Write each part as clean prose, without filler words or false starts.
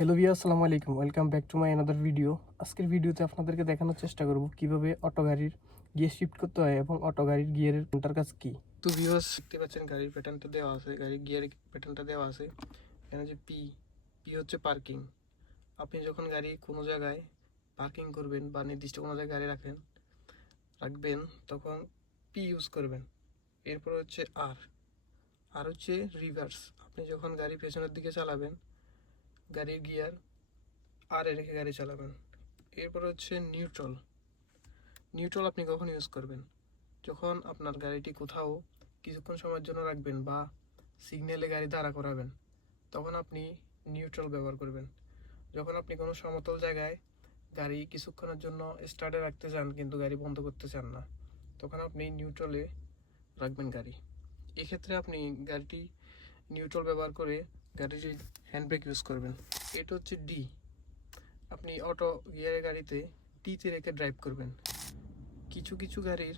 Hello viewers, আসসালামু আলাইকুম। Welcome back to my another video. আজকের ভিডিওতে আপনাদেরকে দেখানোর চেষ্টা করব কিভাবে অটো গাড়ির গিয়ার শিফট করতে হয় এবং অটো গাড়ির গিয়ারের কোনটার কাজ কি। তো ভিউয়ার্স, দেখতে পাচ্ছেন গাড়ির প্যাটার্নটা দেওয়া আছে, গাড়ির গিয়ারের প্যাটার্নটা দেওয়া আছে। এখানে যে পি পি হচ্ছে পার্কিং। আপনি যখন গাড়ি কোনো জায়গায় পার্কিং করবেন বা নির্দিষ্ট কোনো জায়গায় গাড়ি রাখবেন তখন পি ইউজ করবেন। এরপর হচ্ছে আর আর হচ্ছে রিভার্স। আপনি যখন গাড়ি পেছনের দিকে চালাবেন গাড়ির গিয়ার আর রেখে গাড়ি চালাবেন। এরপর হচ্ছে নিউট্রাল। নিউট্রাল আপনি কখন ইউজ করবেন? যখন আপনার গাড়িটি কোথাও কিছুক্ষণ সময়ের জন্য রাখবেন বা সিগন্যালে গাড়ি দাঁড়া করাবেন তখন আপনি নিউট্রাল ব্যবহার করবেন। যখন আপনি কোনো সমতল জায়গায় গাড়ি কিছুক্ষণের জন্য স্টার্টে রাখতে চান কিন্তু গাড়ি বন্ধ করতে চান না তখন আপনি নিউট্রালে রাখবেন গাড়ি। এক্ষেত্রে আপনি গাড়িটি নিউট্রাল ব্যবহার করে গাড়িটির হ্যান্ড ব্রেক ইউজ করবেন। এটা হচ্ছে ডি। আপনি অটো গিয়ারের গাড়িতে টিতে রেখে ড্রাইভ করবেন। কিছু কিছু গাড়ির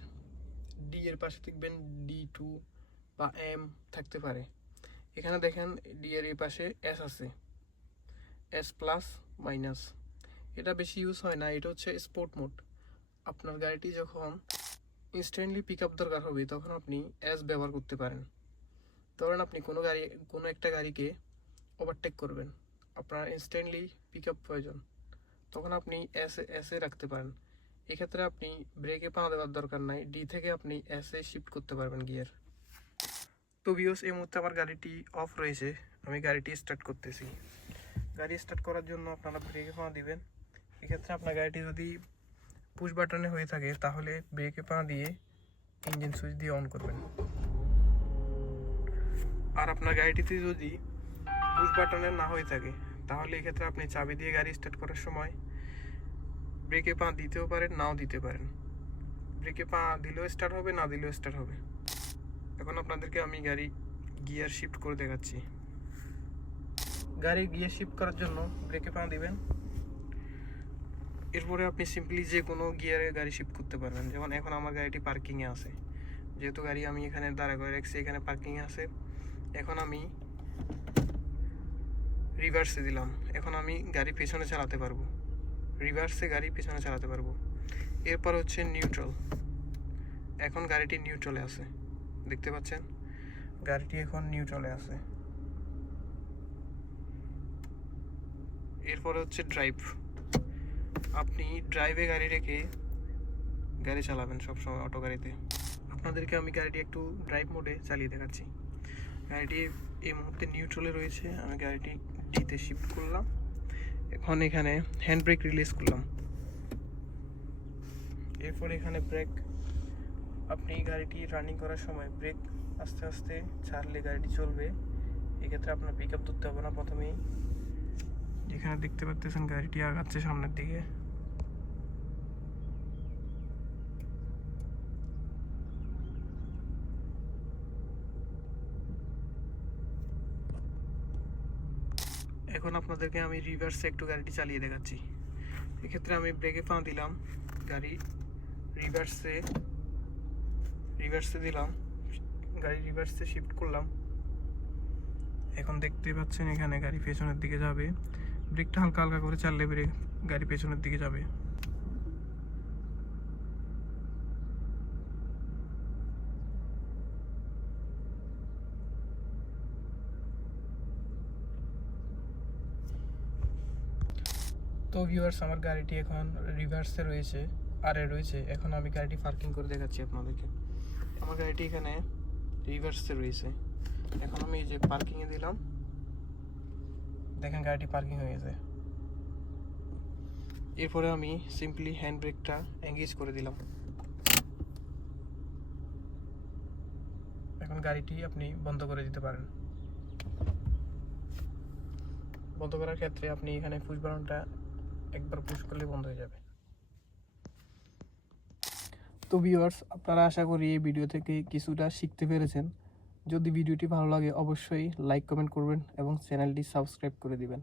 ডি এর পাশে দেখবেন D2 বা M থাকতে পারে। এখানে দেখেন ডি এর এই পাশে এস আছে, এস প্লাস মাইনাস। এটা বেশি ইউজ হয় না, এটা হচ্ছে স্পোর্ট মোড। আপনার গাড়িটি যখন ইনস্ট্যান্টলি পিক আপ দরকার হবে তখন আপনি এস ব্যবহার করতে পারেন। ধরেন আপনি কোনো একটা গাড়িকে ওভারটেক করবেন, আপনার ইনস্ট্যান্টলি পিক আপ প্রয়োজন, তখন আপনি এসে রাখতে পারেন। এক্ষেত্রে আপনি ব্রেকে পা দেওয়ার দরকার নাই, ডি থেকে আপনি এসে শিফট করতে পারবেন গিয়ার। তো ভিউয়ার্স, এই মুহূর্তে আমার গাড়িটি অফ রয়েছে, আমি গাড়িটি স্টার্ট করতেছি। গাড়ি স্টার্ট করার জন্য আপনারা ব্রেকে পা দিবেন। এক্ষেত্রে আপনার গাড়িটি যদি পুশ বাটনে হয়ে থাকে তাহলে ব্রেকে পা দিয়ে ইঞ্জিন সুইচ দিয়ে অন করবেন। আর আপনার গাড়িটিতে যদি পুশ বাটনের না হয়ে থাকে তাহলে এক্ষেত্রে আপনি চাবি দিয়ে গাড়ি স্টার্ট করার সময় ব্রেকে পা দিতেও পারেন, নাও দিতে পারেন। ব্রেকে পা দিলেও স্টার্ট হবে, না দিলেও স্টার্ট হবে। এখন আপনাদেরকে আমি গাড়ি গিয়ার শিফট করে দেখাচ্ছি। গাড়ি গিয়ার শিফট করার জন্য ব্রেকে পা দিবেন। এরপরে আপনি সিম্পলি যে কোনো গিয়ারে গাড়ি শিফট করতে পারবেন। যেমন এখন আমার গাড়িটি পার্কিংয়ে আছে, যেহেতু গাড়ি আমি এখানে দাঁড়া করে রাখছি, এখানে পার্কিংয়ে আছে। এখন আমি রিভার্সে দিলাম, এখন আমি গাড়ি পেছনে চালাতে পারবো, রিভার্সে গাড়ি পেছনে চালাতে পারবো। এরপর হচ্ছে নিউট্রাল। এখন গাড়িটি নিউট্রালে আছে, দেখতে পাচ্ছেন গাড়িটি এখন নিউট্রালে আছে। এরপরে হচ্ছে ড্রাইভ। আপনি ড্রাইভে গাড়ি রেখে গাড়ি চালাবেন সবসময় অটো গাড়িতে। আপনাদেরকে আমি গাড়িটি একটু ড্রাইভ মোডে চালিয়ে দেখাচ্ছি। গাড়িটি এই মুহূর্তে নিউট্রালে রয়েছে, আমি গাড়িটি ডিতে শিফট করলাম। এখন এখানে হ্যান্ড ব্রেক রিলিজ করলাম। এরপর এখানে ব্রেক। আপনি গাড়িটি রানিং করার সময় ব্রেক আস্তে আস্তে ছাড়লে গাড়িটি চলবে। এক্ষেত্রে আপনার পিক আপ ধরতে হবে না। প্রথমেই যেখানে দেখতে পাচ্ছেন গাড়িটি আগাচ্ছে সামনের দিকে। এখন আপনাদেরকে আমি রিভার্সে একটু গাড়িটি চালিয়ে দেখাচ্ছি। এক্ষেত্রে আমি ব্রেকে পা দিলাম, গাড়ি রিভার্সে দিলাম, গাড়ি রিভার্সে শিফট করলাম। এখন দেখতে পাচ্ছেন এখানে গাড়ি পেছনের দিকে যাবে। ব্রেকটা হালকা হালকা করে চাললে গাড়ি পেছনের দিকে যাবে। তো ভিউয়ার্স, আমার গাড়িটি এখন রিভার্সে রয়েছে, আরে রয়েছে। এখন আমি গাড়িটি পার্কিং করে দেখাচ্ছি আপনাদেরকে। আমার গাড়িটি এখানে রিভার্সে রয়েছে। এখন আমি এই যে পার্কিংয়ে দিলাম, দেখেন গাড়িটি পার্কিং হয়ে গেছে। এরপরে আমি সিম্পলি হ্যান্ড ব্রেকটা এঙ্গেজ করে দিলাম। এখন গাড়িটি আপনি বন্ধ করে দিতে পারেন। বন্ধ করার ক্ষেত্রে আপনি এখানে পুশ বাটনটা একবার পুশ করলে বন্ধ হয়ে যাবে। তো ভিউয়ার্স, আপনারা আশা করি এই ভিডিও থেকে কিছুটা শিখতে পেরেছেন। যদি ভিডিওটি ভালো লাগে অবশ্যই লাইক কমেন্ট করবেন এবং চ্যানেলটি সাবস্ক্রাইব করে দিবেন।